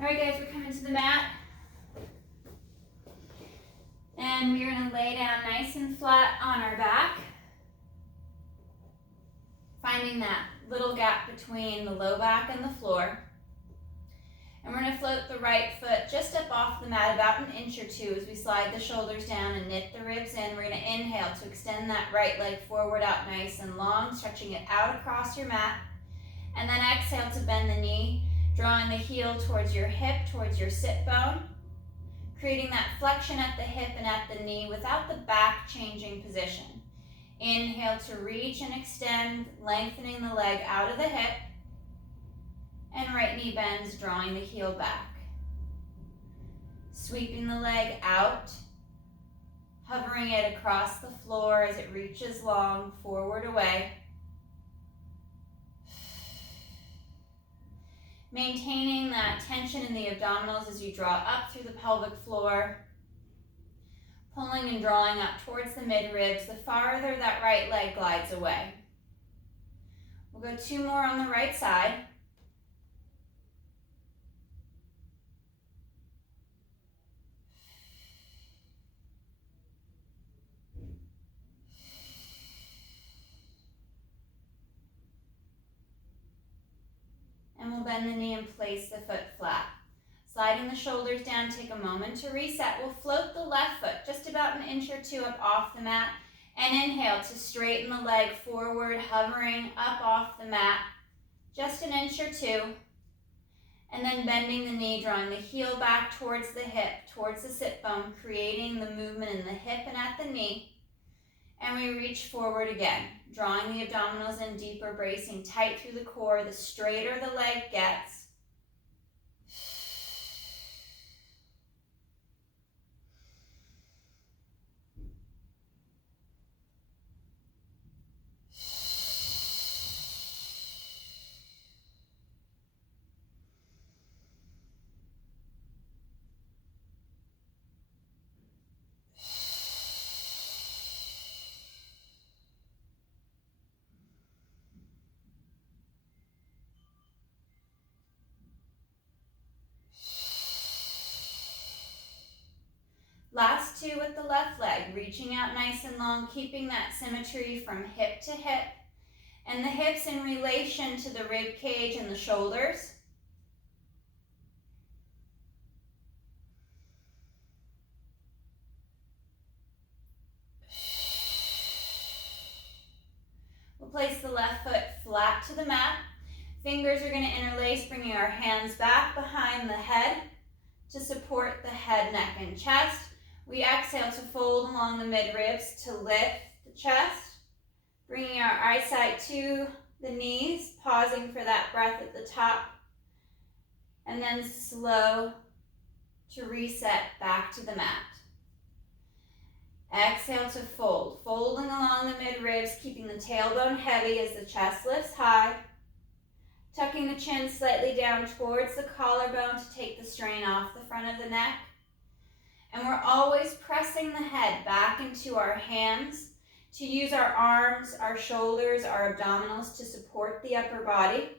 All right, guys, we're coming to the mat. And we're gonna lay down nice and flat on our back. Finding that little gap between the low back and the floor. And we're gonna float the right foot just up off the mat about an inch or two as we slide the shoulders down and knit the ribs in. We're gonna inhale to extend that right leg forward out nice and long, stretching it out across your mat. And then exhale to bend the knee, drawing the heel towards your hip, towards your sit bone, creating that flexion at the hip and at the knee without the back changing position. Inhale to reach and extend, lengthening the leg out of the hip. And right knee bends, drawing the heel back. Sweeping the leg out, hovering it across the floor as it reaches long, forward away. Maintaining that tension in the abdominals as you draw up through the pelvic floor. Pulling and drawing up towards the mid-ribs, the farther that right leg glides away. We'll go 2 more on the right side. And we'll bend the knee and place the foot flat. Sliding the shoulders down, take a moment to reset. We'll float the left foot just about an inch or two up off the mat. And inhale to straighten the leg forward, hovering up off the mat, just an inch or two. And then bending the knee, drawing the heel back towards the hip, towards the sit bone, creating the movement in the hip and at the knee. And we reach forward again, drawing the abdominals in deeper, bracing tight through the core. The straighter the leg gets. Last 2 with the left leg, reaching out nice and long, keeping that symmetry from hip to hip, and the hips in relation to the rib cage and the shoulders. We'll place the left foot flat to the mat. Fingers are going to interlace, bringing our hands back behind the head to support the head, neck, and chest. We exhale to fold along the mid-ribs to lift the chest, bringing our eyesight to the knees, pausing for that breath at the top, and then slow to reset back to the mat. Exhale to fold, folding along the mid-ribs, keeping the tailbone heavy as the chest lifts high, tucking the chin slightly down towards the collarbone to take the strain off the front of the neck. And we're always pressing the head back into our hands to use our arms, our shoulders, our abdominals to support the upper body.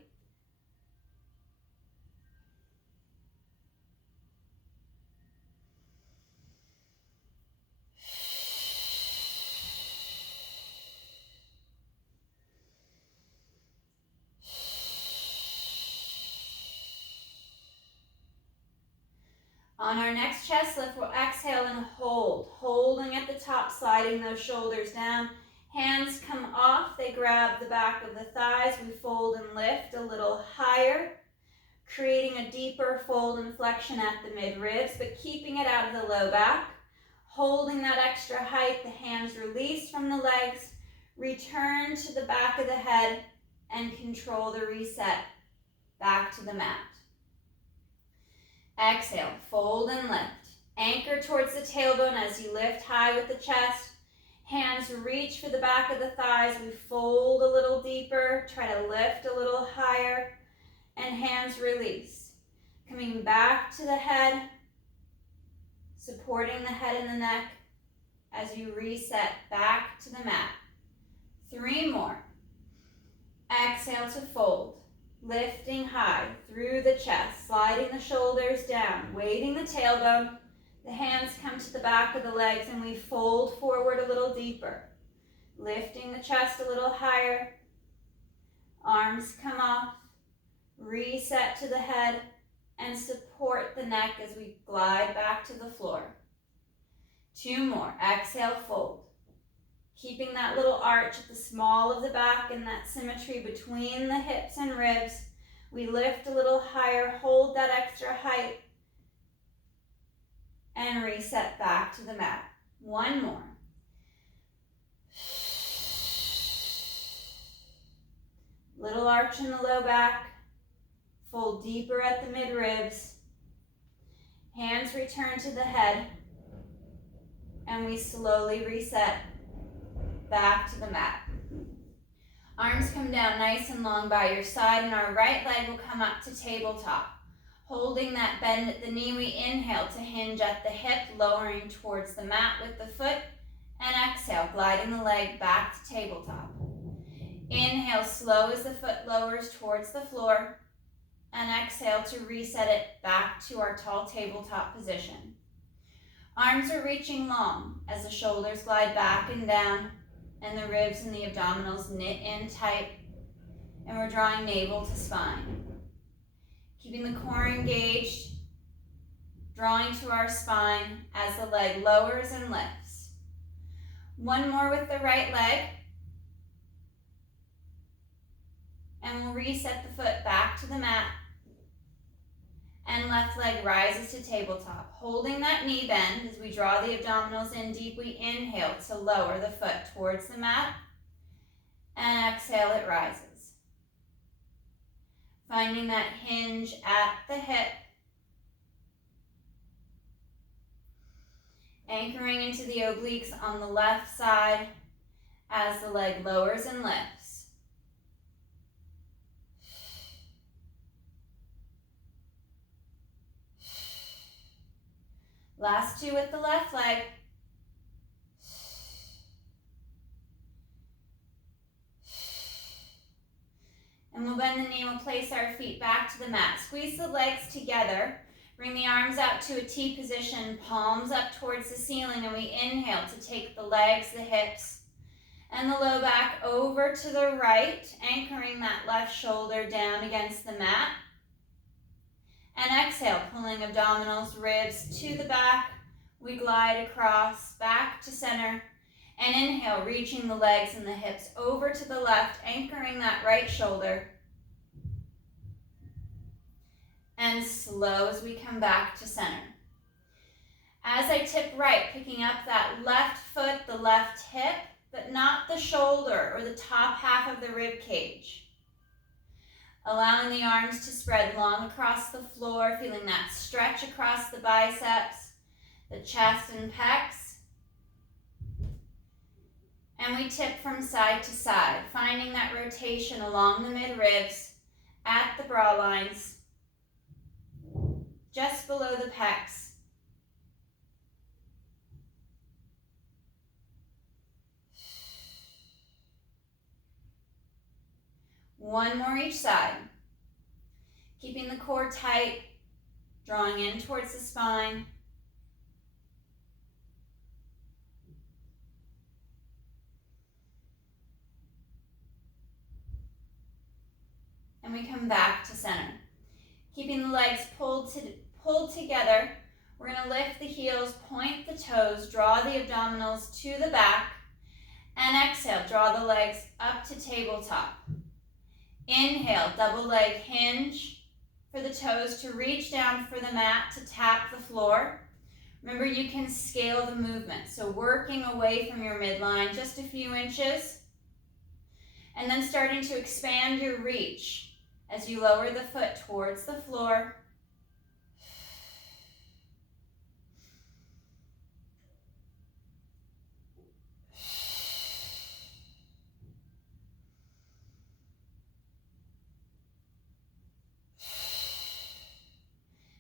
On our next chest lift, we'll exhale and hold, holding at the top, sliding those shoulders down. Hands come off, they grab the back of the thighs. We fold and lift a little higher, creating a deeper fold and flexion at the mid-ribs, but keeping it out of the low back. Holding that extra height, the hands release from the legs, return to the back of the head, and control the reset back to the mat. Exhale, fold and lift. Anchor towards the tailbone as you lift high with the chest. Hands reach for the back of the thighs. We fold a little deeper, try to lift a little higher, and hands release. Coming back to the head, supporting the head and the neck as you reset back to the mat. 3 more. Exhale to fold. Lifting high through the chest, sliding the shoulders down, weighting the tailbone. The hands come to the back of the legs and we fold forward a little deeper. Lifting the chest a little higher. Arms come off. Reset to the head and support the neck as we glide back to the floor. 2 more. Exhale, fold. Keeping that little arch at the small of the back and that symmetry between the hips and ribs. We lift a little higher, hold that extra height, and reset back to the mat. 1 more. Little arch in the low back. Fold deeper at the mid-ribs. Hands return to the head. And we slowly reset back to the mat. Arms come down nice and long by your side, and our right leg will come up to tabletop. Holding that bend at the knee, we inhale to hinge at the hip, lowering towards the mat with the foot, and exhale, gliding the leg back to tabletop. Inhale slow as the foot lowers towards the floor, and exhale to reset it back to our tall tabletop position. Arms are reaching long as the shoulders glide back and down, and the ribs and the abdominals knit in tight, and we're drawing navel to spine. Keeping the core engaged, drawing to our spine as the leg lowers and lifts. 1 more with the right leg. And we'll reset the foot back to the mat. And left leg rises to tabletop. Holding that knee bend as we draw the abdominals in deep, we inhale to lower the foot towards the mat. And exhale, it rises. Finding that hinge at the hip. Anchoring into the obliques on the left side as the leg lowers and lifts. Last 2 with the left leg. And we'll bend the knee, we'll place our feet back to the mat. Squeeze the legs together. Bring the arms out to a T position, palms up towards the ceiling, and we inhale to take the legs, the hips, and the low back over to the right, anchoring that left shoulder down against the mat. And exhale, pulling abdominals, ribs to the back. We glide across, back to center. And inhale, reaching the legs and the hips over to the left, anchoring that right shoulder. And slow as we come back to center. As I tip right, picking up that left foot, the left hip, but not the shoulder or the top half of the rib cage. Allowing the arms to spread long across the floor, feeling that stretch across the biceps, the chest and pecs. And we tip from side to side, finding that rotation along the mid-ribs, at the bra lines, just below the pecs. One more each side. Keeping the core tight, drawing in towards the spine. And we come back to center. Keeping the legs pulled together, we're going to lift the heels, point the toes, draw the abdominals to the back, and exhale, draw the legs up to tabletop. Inhale, double leg hinge for the toes to reach down for the mat to tap the floor. Remember, you can scale the movement, so working away from your midline just a few inches, and then starting to expand your reach as you lower the foot towards the floor.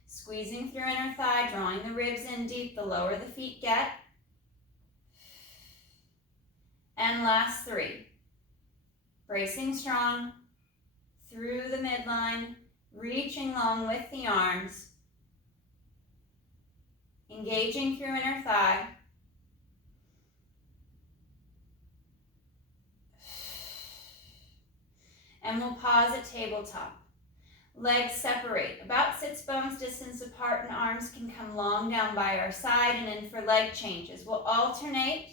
Squeezing through inner thigh, drawing the ribs in deep, the lower the feet get. And last 3. Bracing strong. through the midline, reaching long with the arms, engaging through inner thigh. And we'll pause at tabletop. Legs separate, about sits bones distance apart, and arms can come long down by our side and in for leg changes. We'll alternate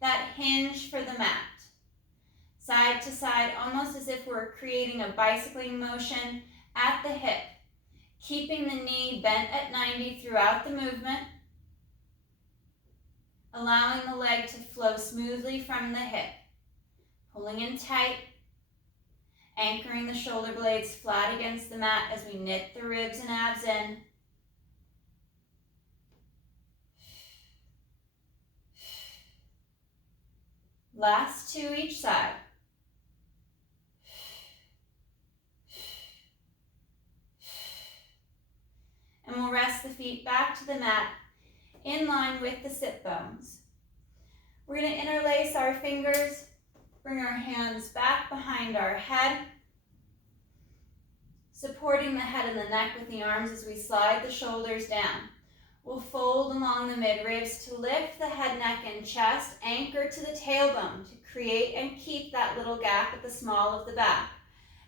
that hinge for the mat. Side to side, almost as if we're creating a bicycling motion at the hip. Keeping the knee bent at 90 throughout the movement. Allowing the leg to flow smoothly from the hip. Pulling in tight. Anchoring the shoulder blades flat against the mat as we knit the ribs and abs in. Last two each side. And we'll rest the feet back to the mat in line with the sit bones. We're going to interlace our fingers. Bring our hands back behind our head, supporting the head and the neck with the arms as we slide the shoulders down. We'll fold along the midribs to lift the head, neck, and chest, anchor to the tailbone to create and keep that little gap at the small of the back.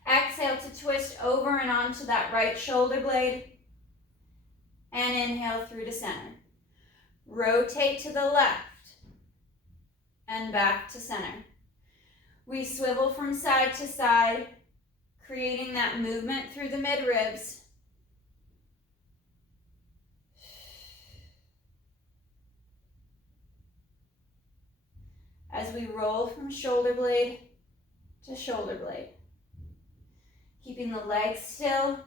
Exhale to twist over and onto that right shoulder blade, and inhale through to center. Rotate to the left, and back to center. We swivel from side to side, creating that movement through the midribs. As we roll from shoulder blade to shoulder blade. Keeping the legs still,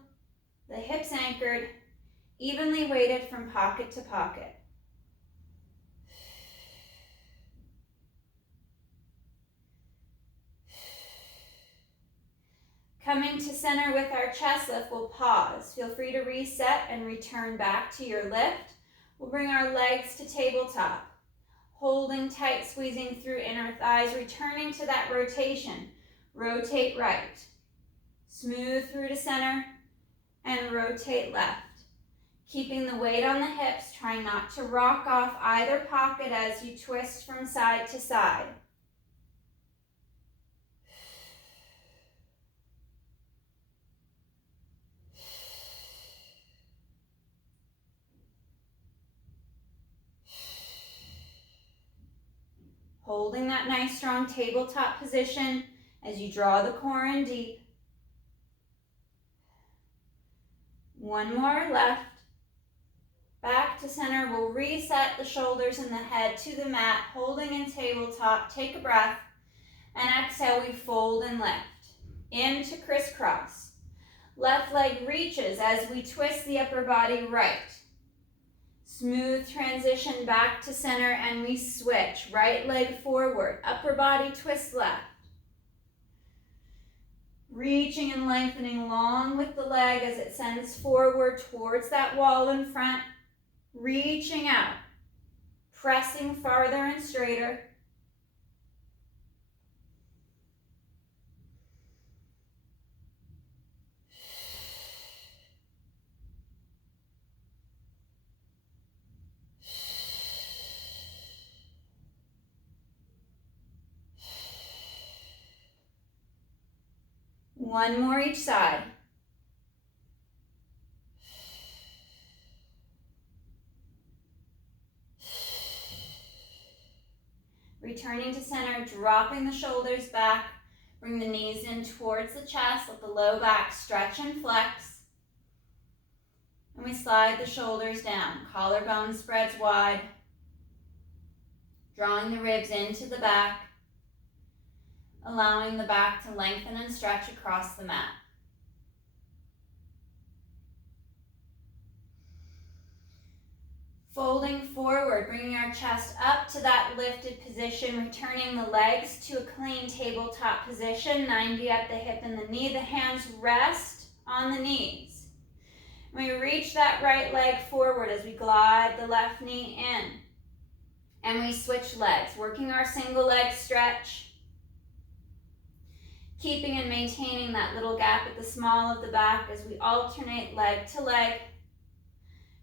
the hips anchored, evenly weighted from pocket to pocket. Coming to center with our chest lift, we'll pause. Feel free to reset and return back to your lift. We'll bring our legs to tabletop. Holding tight, squeezing through inner thighs, returning to that rotation. Rotate right. Smooth through to center and rotate left. Keeping the weight on the hips, trying not to rock off either pocket as you twist from side to side. Holding that nice strong tabletop position as you draw the core in deep. One more left. Back to center. We'll reset the shoulders and the head to the mat, holding in tabletop. Take a breath. And exhale, we fold and lift. Into crisscross. Left leg reaches as we twist the upper body right. Smooth transition back to center and we switch. Right leg forward, upper body twist left. Reaching and lengthening long with the leg as it sends forward towards that wall in front. Reaching out, pressing farther and straighter. One more each side. Returning to center, dropping the shoulders back. Bring the knees in towards the chest. Let the low back stretch and flex. And we slide the shoulders down. Collarbone spreads wide. Drawing the ribs into the back. Allowing the back to lengthen and stretch across the mat. Folding forward, bringing our chest up to that lifted position, returning the legs to a clean tabletop position, 90 at the hip and the knee. The hands rest on the knees. We reach that right leg forward as we glide the left knee in. And we switch legs, working our single leg stretch. Keeping and maintaining that little gap at the small of the back as we alternate leg to leg.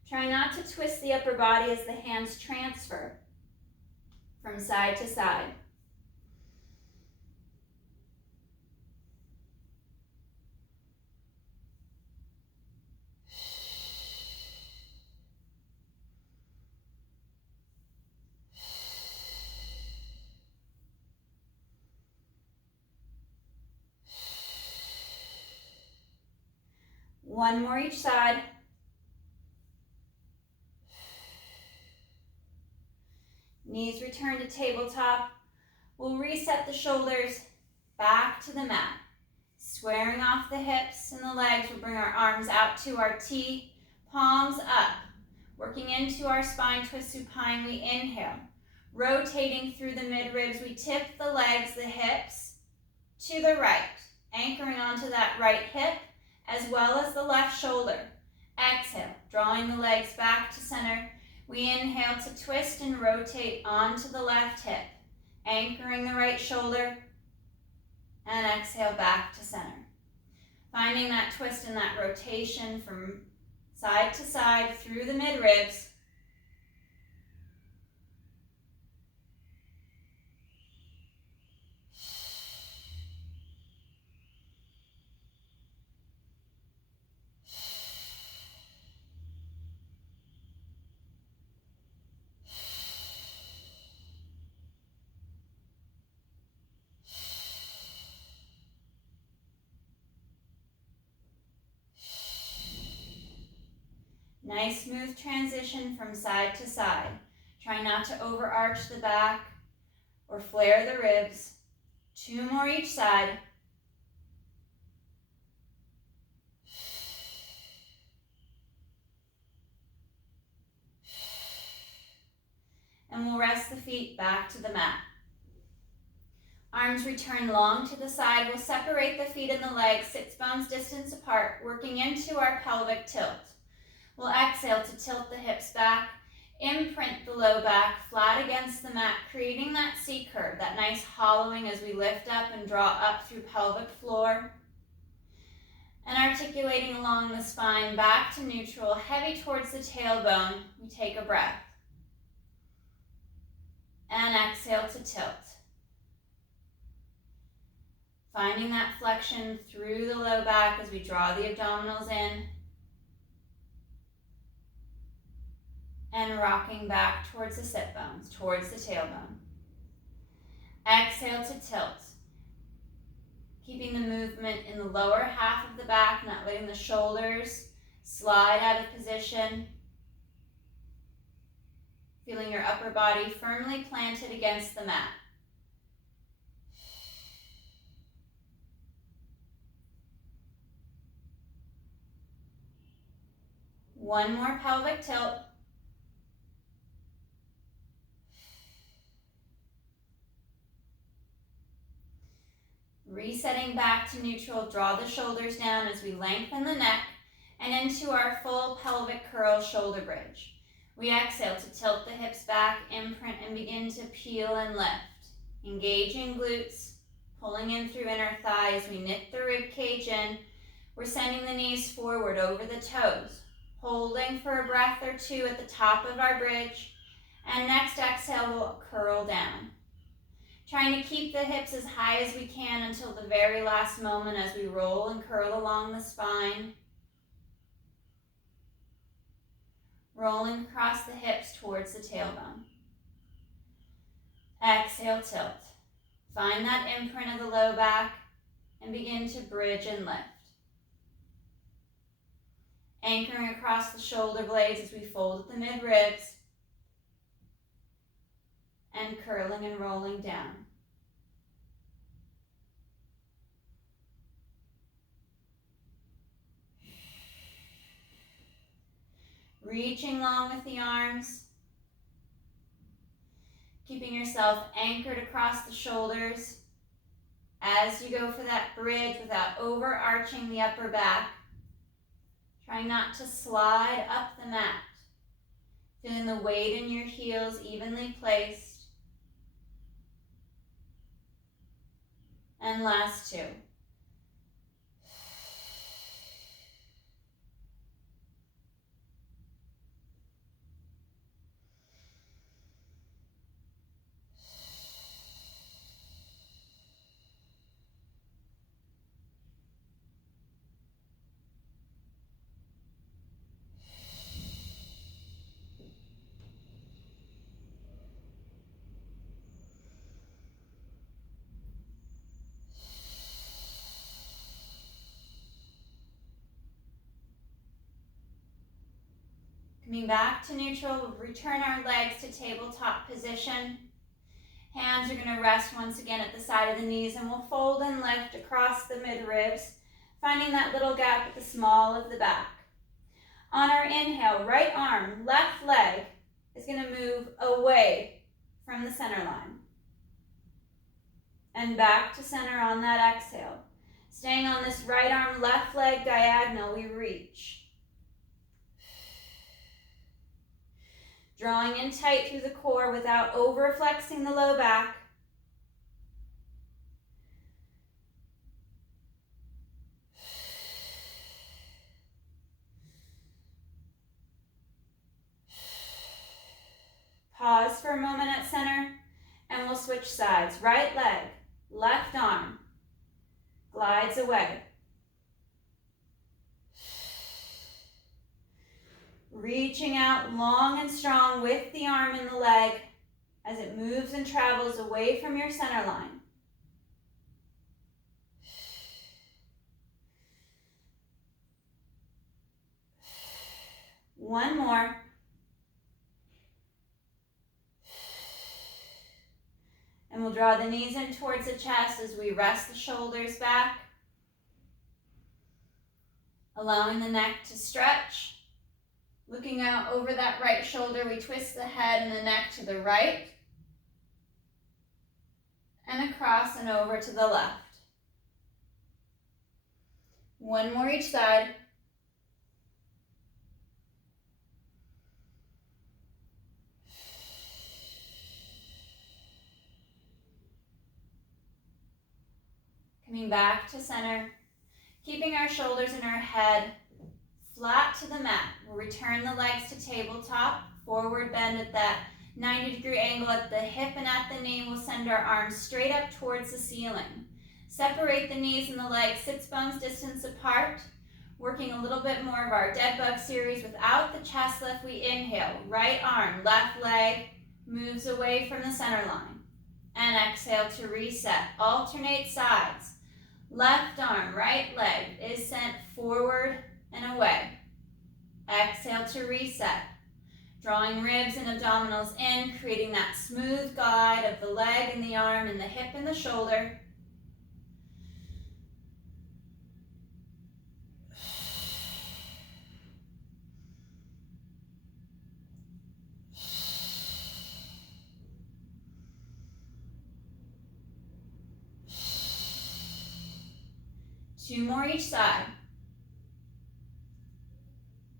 Try not to twist the upper body as the hands transfer from side to side. One more each side. Knees return to tabletop. We'll reset the shoulders back to the mat. Squaring off the hips and the legs, we'll bring our arms out to our T, palms up. Working into our spine twist supine, we inhale. Rotating through the mid-ribs, we tip the legs, the hips, to the right. Anchoring onto that right hip, as well as the left shoulder. Exhale, drawing the legs back to center. We inhale to twist and rotate onto the left hip, anchoring the right shoulder, and exhale back to center. Finding that twist and that rotation from side to side through the mid-ribs. Nice smooth transition from side to side. Try not to overarch the back or flare the ribs. 2 more each side. And we'll rest the feet back to the mat. Arms return long to the side. We'll separate the feet and the legs 6 bones distance apart, working into our pelvic tilt. We'll exhale to tilt the hips back, imprint the low back flat against the mat, creating that C curve, that nice hollowing as we lift up and draw up through pelvic floor. And articulating along the spine back to neutral, heavy towards the tailbone, we take a breath. And exhale to tilt. Finding that flexion through the low back as we draw the abdominals in. And rocking back towards the sit bones, towards the tailbone. Exhale to tilt. Keeping the movement in the lower half of the back, not letting the shoulders slide out of position. Feeling your upper body firmly planted against the mat. One more pelvic tilt. Resetting back to neutral, draw the shoulders down as we lengthen the neck and into our full pelvic curl shoulder bridge. We exhale to tilt the hips back, imprint, and begin to peel and lift. Engaging glutes, pulling in through inner thigh as we knit the rib cage in. We're sending the knees forward over the toes, holding for a breath or two at the top of our bridge. And next exhale, we'll curl down. Trying to keep the hips as high as we can until the very last moment as we roll and curl along the spine. Rolling across the hips towards the tailbone. Exhale, tilt. Find that imprint of the low back and begin to bridge and lift. Anchoring across the shoulder blades as we fold at the mid-ribs. And curling and rolling down. Reaching long with the arms. Keeping yourself anchored across the shoulders as you go for that bridge without overarching the upper back. Trying not to slide up the mat. Feeling the weight in your heels evenly placed. And last 2. Coming back to neutral, we'll return our legs to tabletop position. Hands are going to rest once again at the side of the knees, and we'll fold and lift across the mid-ribs, finding that little gap at the small of the back. On our inhale, right arm, left leg is going to move away from the center line. And back to center on that exhale. Staying on this right arm, left leg diagonal, we reach. Drawing in tight through the core without over flexing the low back. Pause for a moment at center, and we'll switch sides. Right leg, left arm, glides away. Reaching out long and strong with the arm and the leg as it moves and travels away from your center line. One more. And we'll draw the knees in towards the chest as we rest the shoulders back. Allowing the neck to stretch. Looking out over that right shoulder, we twist the head and the neck to the right. And across and over to the left. One more each side. Coming back to center, keeping our shoulders and our head flat to the mat. We'll return the legs to tabletop, forward bend at that 90-degree angle at the hip and at the knee. We'll send our arms straight up towards the ceiling. Separate the knees and the legs sits bones distance apart, working a little bit more of our dead bug series without the chest lift. We inhale, right arm, left leg moves away from the center line. And exhale to reset. Alternate sides. Left arm, right leg is sent forward and away. Exhale to reset. Drawing ribs and abdominals in, creating that smooth glide of the leg and the arm and the hip and the shoulder. Two more each side.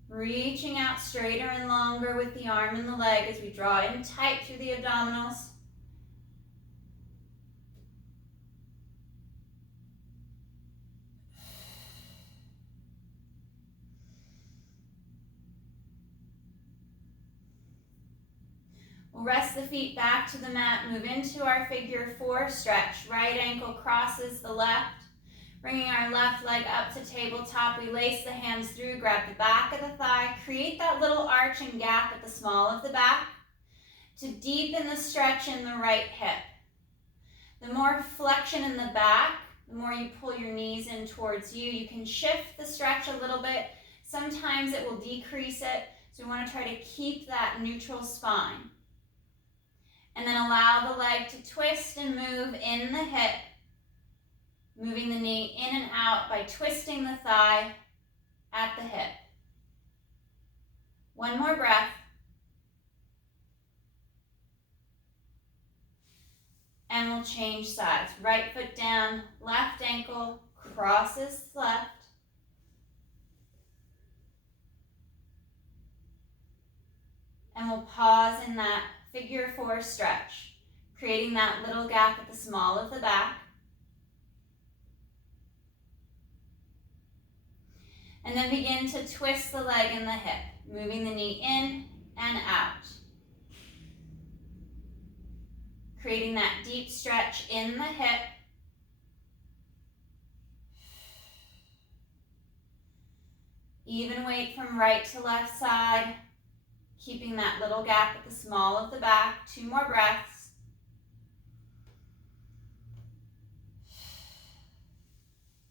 Reaching out straighter and longer with the arm and the leg as we draw in tight through the abdominals. We'll rest the feet back to the mat, move into our figure 4 stretch. Right ankle crosses the left. Bringing our left leg up to tabletop, we lace the hands through, grab the back of the thigh, create that little arch and gap at the small of the back to deepen the stretch in the right hip. The more flexion in the back, the more you pull your knees in towards you. You can shift the stretch a little bit. Sometimes it will decrease it, so we want to try to keep that neutral spine. And then allow the leg to twist and move in the hip. Moving the knee in and out by twisting the thigh at the hip. One more breath. And we'll change sides. Right foot down, left ankle crosses left. And we'll pause in that figure 4 stretch, creating that little gap at the small of the back. And then begin to twist the leg and the hip, moving the knee in and out. Creating that deep stretch in the hip. Even weight from right to left side. Keeping that little gap at the small of the back. 2 more breaths.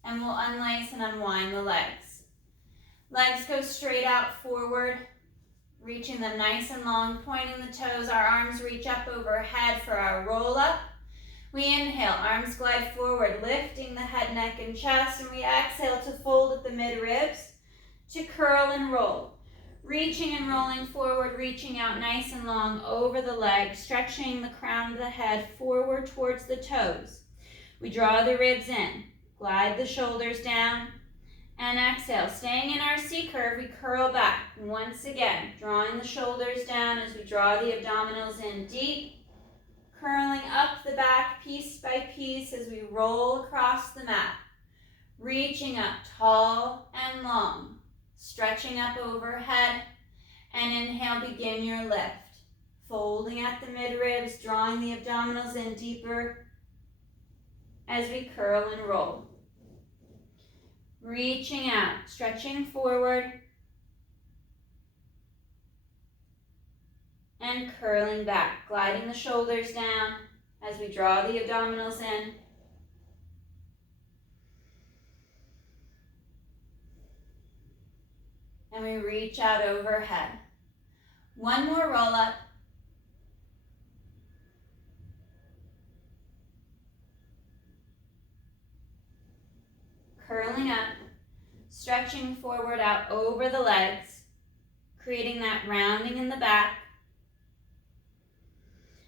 And we'll unlace and unwind the legs. Legs go straight out forward, reaching them nice and long, pointing the toes. Our arms reach up overhead for our roll up. We inhale, arms glide forward, lifting the head, neck, and chest, and we exhale to fold at the mid-ribs, to curl and roll. Reaching and rolling forward, reaching out nice and long over the legs, stretching the crown of the head forward towards the toes. We draw the ribs in, glide the shoulders down, and exhale. Staying in our C curve, we curl back. Once again, drawing the shoulders down as we draw the abdominals in deep, curling up the back piece by piece as we roll across the mat. Reaching up tall and long, stretching up overhead, and inhale, begin your lift. Folding at the mid-ribs, drawing the abdominals in deeper as we curl and roll. Reaching out, stretching forward, and curling back, gliding the shoulders down as we draw the abdominals in. And we reach out overhead. 1 more roll up. Curling up, stretching forward out over the legs, creating that rounding in the back.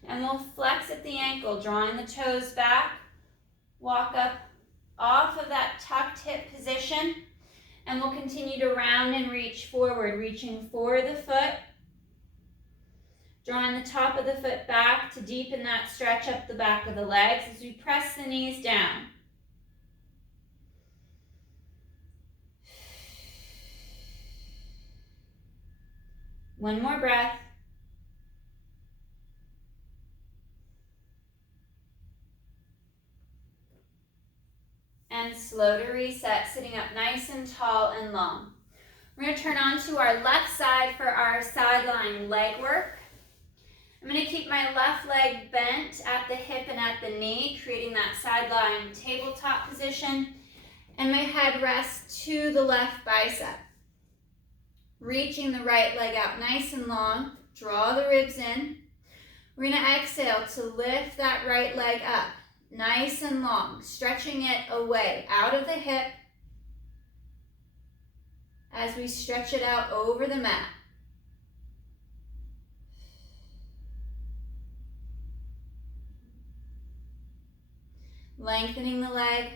And we'll flex at the ankle, drawing the toes back, walk up off of that tucked hip position, and we'll continue to round and reach forward, reaching for the foot, drawing the top of the foot back to deepen that stretch up the back of the legs as we press the knees down. One more breath. And slow to reset, sitting up nice and tall and long. We're going to turn on to our left side for our sideline leg work. I'm going to keep my left leg bent at the hip and at the knee, creating that sideline tabletop position, and my head rests to the left bicep. Reaching the right leg out nice and long, draw the ribs in. We're going to exhale to lift that right leg up, nice and long, stretching it away out of the hip as we stretch it out over the mat. Lengthening the leg,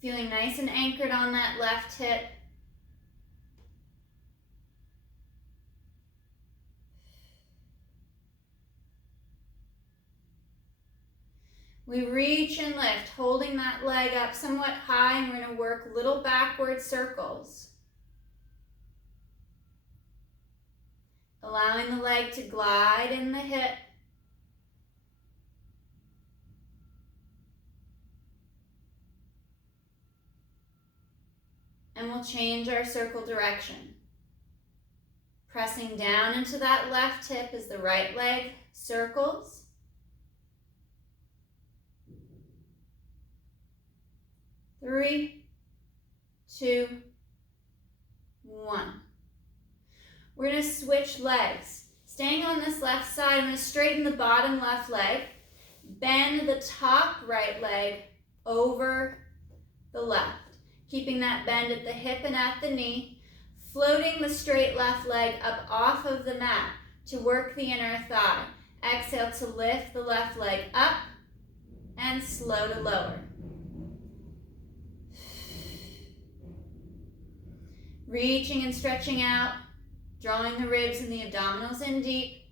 feeling nice and anchored on that left hip. We reach and lift, holding that leg up somewhat high, and we're going to work little backward circles. Allowing the leg to glide in the hip. And we'll change our circle direction. Pressing down into that left hip as the right leg circles. Three, 2, 1. We're going to switch legs. Staying on this left side, I'm going to straighten the bottom left leg, bend the top right leg over the left, keeping that bend at the hip and at the knee, floating the straight left leg up off of the mat to work the inner thigh. Exhale to lift the left leg up and slow to lower. Reaching and stretching out, drawing the ribs and the abdominals in deep.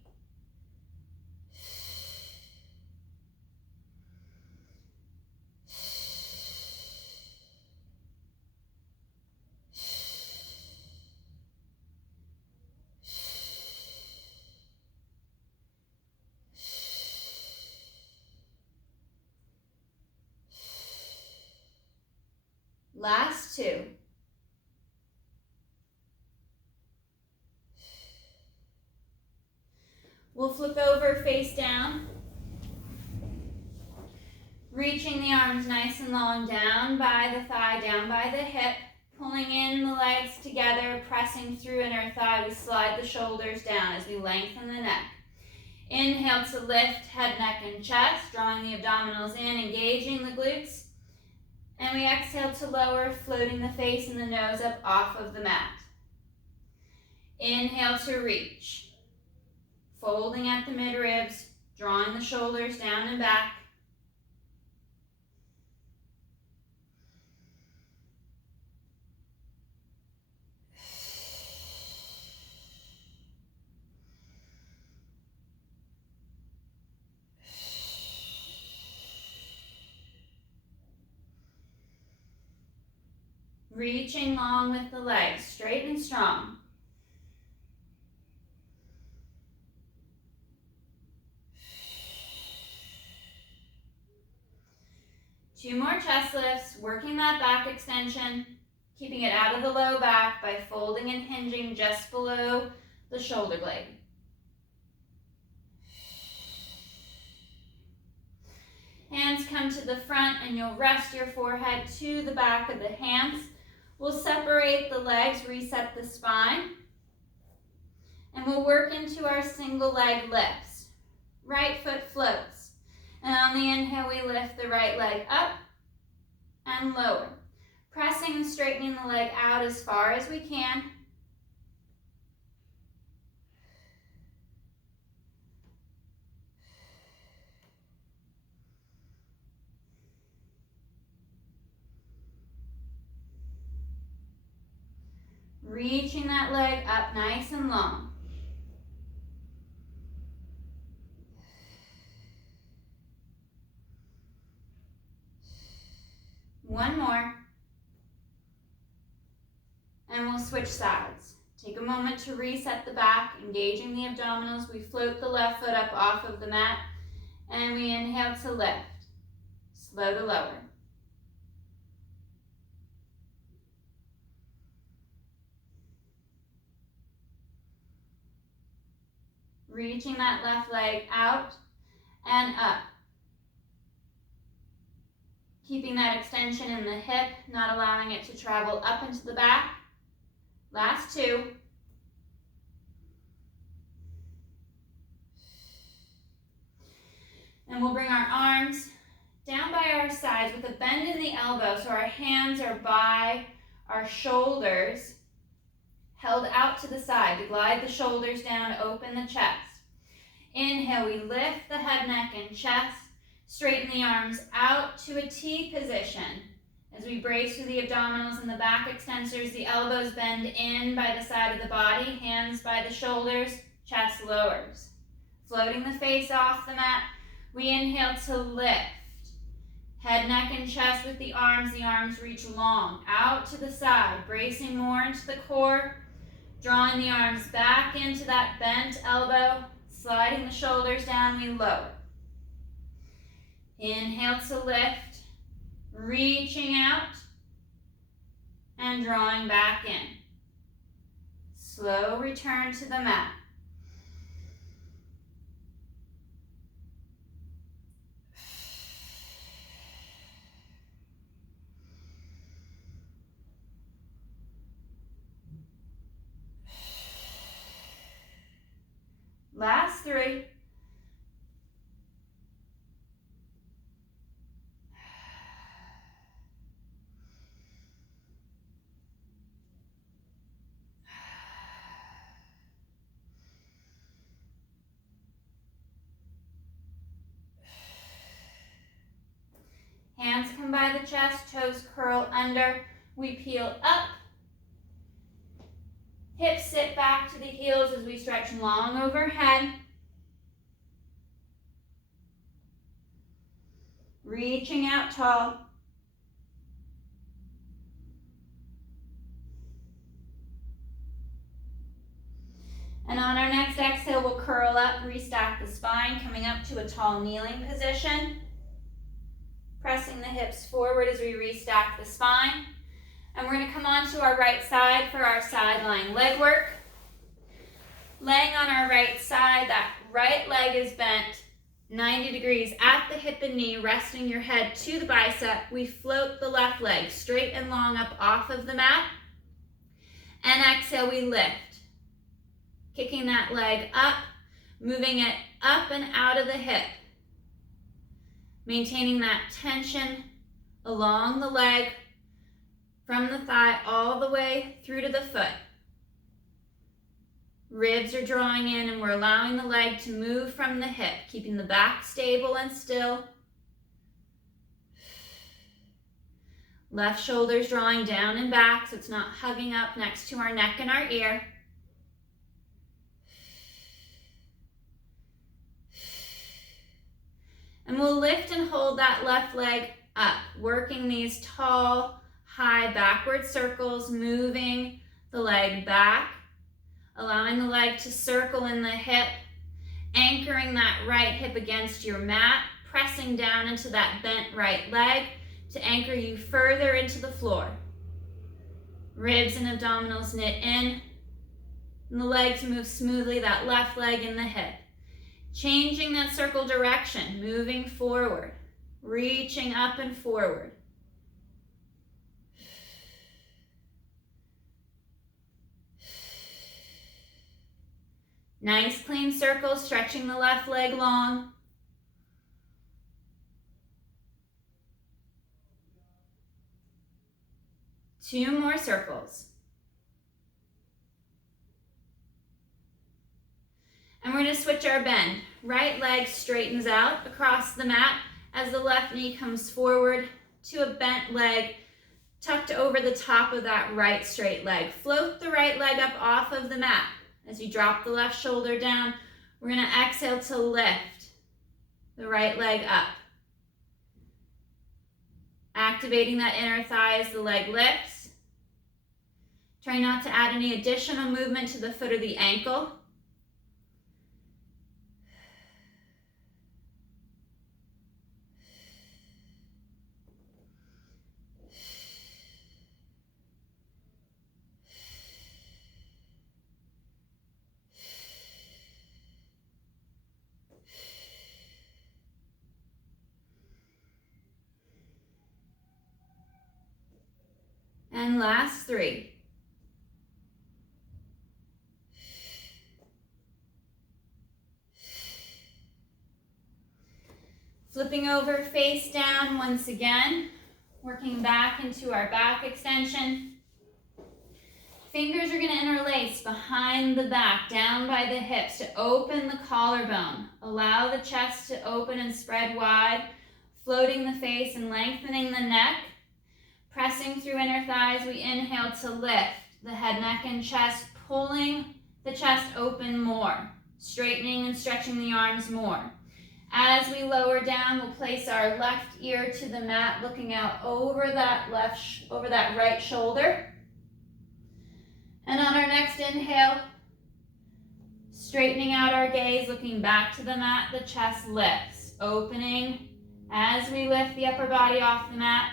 Last 2. We'll flip over face down. Reaching the arms nice and long down by the thigh, down by the hip. Pulling in the legs together, pressing through inner thigh. We slide the shoulders down as we lengthen the neck. Inhale to lift head, neck, and chest, drawing the abdominals in, engaging the glutes. And we exhale to lower, floating the face and the nose up off of the mat. Inhale to reach. Folding at the midribs, drawing the shoulders down and back. Reaching long with the legs, straight and strong. Two more chest lifts, working that back extension, keeping it out of the low back by folding and hinging just below the shoulder blade. Hands come to the front and you'll rest your forehead to the back of the hands. We'll separate the legs, reset the spine, and we'll work into our single leg lifts. Right foot floats, and on the inhale we lift the right leg up and lower, pressing and straightening the leg out as far as we can. Reaching that leg up nice and long. One more. And we'll switch sides. Take a moment to reset the back, engaging the abdominals. We float the left foot up off of the mat, and we inhale to lift. Slow to lower. Reaching that left leg out and up. Keeping that extension in the hip, not allowing it to travel up into the back. Last 2. And we'll bring our arms down by our sides with a bend in the elbow so our hands are by our shoulders, held out to the side to glide the shoulders down, open the chest. Inhale, we lift the head, neck, and chest. Straighten the arms out to a T position. As we brace through the abdominals and the back extensors, the elbows bend in by the side of the body, hands by the shoulders, chest lowers. Floating the face off the mat, we inhale to lift. Head, neck, and chest with the arms reach long, out to the side, bracing more into the core, drawing the arms back into that bent elbow, sliding the shoulders down, we lower. Inhale to lift, reaching out, and drawing back in. Slow return to the mat. Last 3. Hands come by the chest, toes curl under. We peel up. Hips sit back to the heels as we stretch long overhead. Reaching out tall. And on our next exhale, we'll curl up, restack the spine, coming up to a tall kneeling position. Pressing the hips forward as we restack the spine. And we're going to come onto our right side for our side lying leg work. Laying on our right side, that right leg is bent 90 degrees at the hip and knee, resting your head to the bicep. We float the left leg straight and long up off of the mat. And exhale, we lift. Kicking that leg up, moving it up and out of the hip. Maintaining that tension along the leg, from the thigh all the way through to the foot. Ribs are drawing in and we're allowing the leg to move from the hip, keeping the back stable and still. Left shoulder's drawing down and back so it's not hugging up next to our neck and our ear. And we'll lift and hold that left leg up, working these tall, high backward circles, moving the leg back, allowing the leg to circle in the hip, anchoring that right hip against your mat, pressing down into that bent right leg to anchor you further into the floor. Ribs and abdominals knit in, and the legs move smoothly, that left leg in the hip. Changing that circle direction, moving forward, reaching up and forward. Nice clean circle, stretching the left leg long. Two more circles. And we're going to switch our bend. Right leg straightens out across the mat as the left knee comes forward to a bent leg tucked over the top of that right straight leg. Float the right leg up off of the mat. As you drop the left shoulder down, we're going to exhale to lift the right leg up. Activating that inner thigh as the leg lifts. Try not to add any additional movement to the foot or the ankle. And last three. Flipping over face down once again, working back into our back extension. Fingers are going to interlace behind the back, down by the hips to open the collarbone. Allow the chest to open and spread wide, floating the face and lengthening the neck. Pressing through inner thighs, we inhale to lift the head, neck, and chest, pulling the chest open more, straightening and stretching the arms more. As we lower down, we'll place our left ear to the mat, looking out over that right shoulder. And on our next inhale, straightening out our gaze, looking back to the mat, the chest lifts, opening as we lift the upper body off the mat.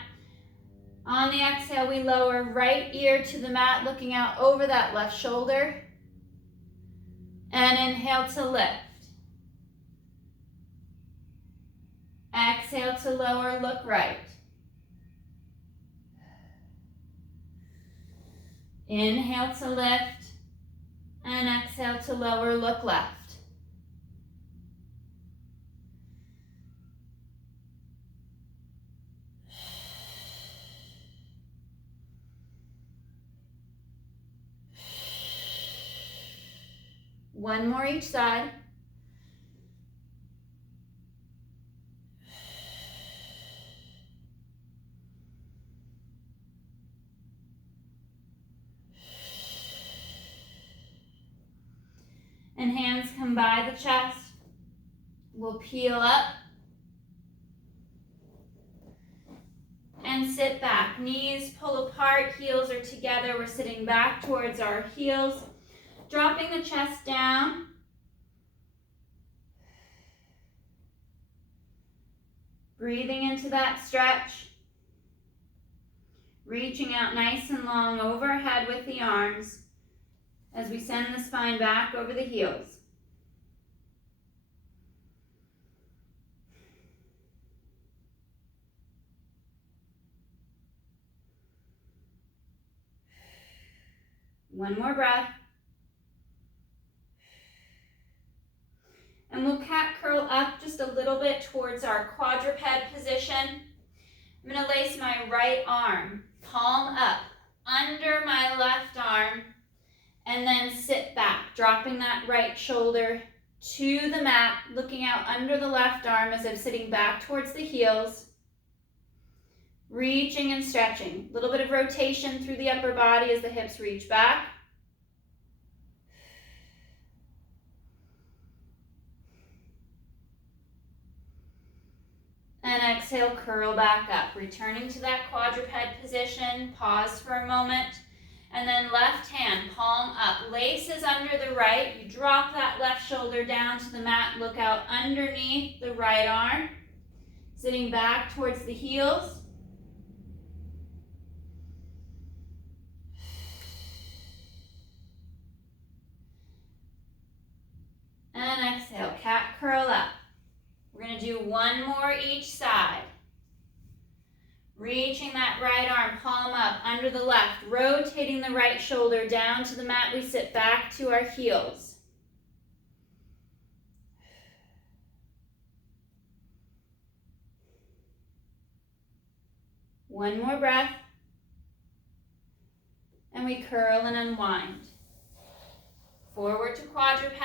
On the exhale, we lower right ear to the mat, looking out over that left shoulder. And inhale to lift. Exhale to lower, look right. Inhale to lift. And exhale to lower, look left. One more each side. And hands come by the chest. We'll peel up. And sit back. Knees pull apart, heels are together. We're sitting back towards our heels. Dropping the chest down. Breathing into that stretch. Reaching out nice and long overhead with the arms as we send the spine back over the heels. One more breath. And we'll cat curl up just a little bit towards our quadruped position. I'm going to lace my right arm, palm up, under my left arm, and then sit back, dropping that right shoulder to the mat, looking out under the left arm as I'm sitting back towards the heels. Reaching and stretching. A little bit of rotation through the upper body as the hips reach back. And exhale, curl back up. Returning to that quadruped position. Pause for a moment. And then left hand, palm up. Laces under the right. You drop that left shoulder down to the mat. Look out underneath the right arm. Sitting back towards the heels. And exhale, cat curl up. We're going to do one more each side. Reaching that right arm, palm up, under the left. Rotating the right shoulder down to the mat. We sit back to our heels. One more breath. And we curl and unwind. Forward to quadruped.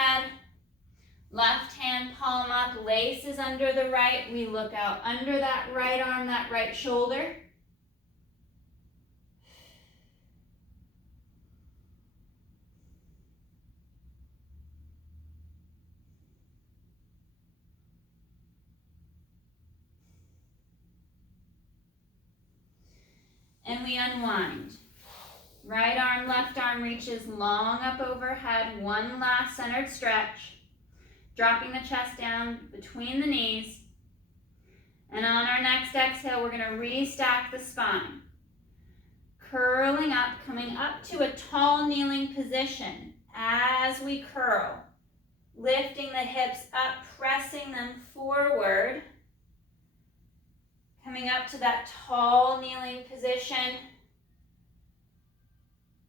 Left hand, palm up, laces under the right. We look out under that right arm, that right shoulder. And we unwind. Right arm, left arm reaches long up overhead. One last centered stretch. Dropping the chest down between the knees. And on our next exhale, we're going to restack the spine. Curling up, coming up to a tall kneeling position as we curl. Lifting the hips up, pressing them forward. Coming up to that tall kneeling position.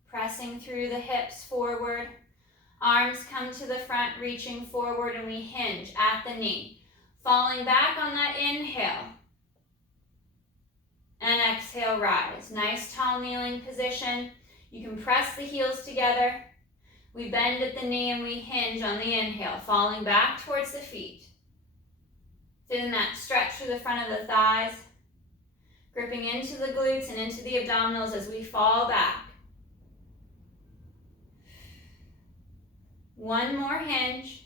Pressing through the hips forward. Arms come to the front, reaching forward, and we hinge at the knee. Falling back on that inhale. And exhale, rise. Nice tall kneeling position. You can press the heels together. We bend at the knee and we hinge on the inhale, falling back towards the feet. Feeling that stretch through the front of the thighs. Gripping into the glutes and into the abdominals as we fall back. One more hinge.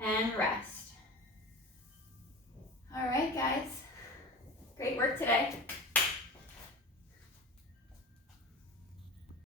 And rest.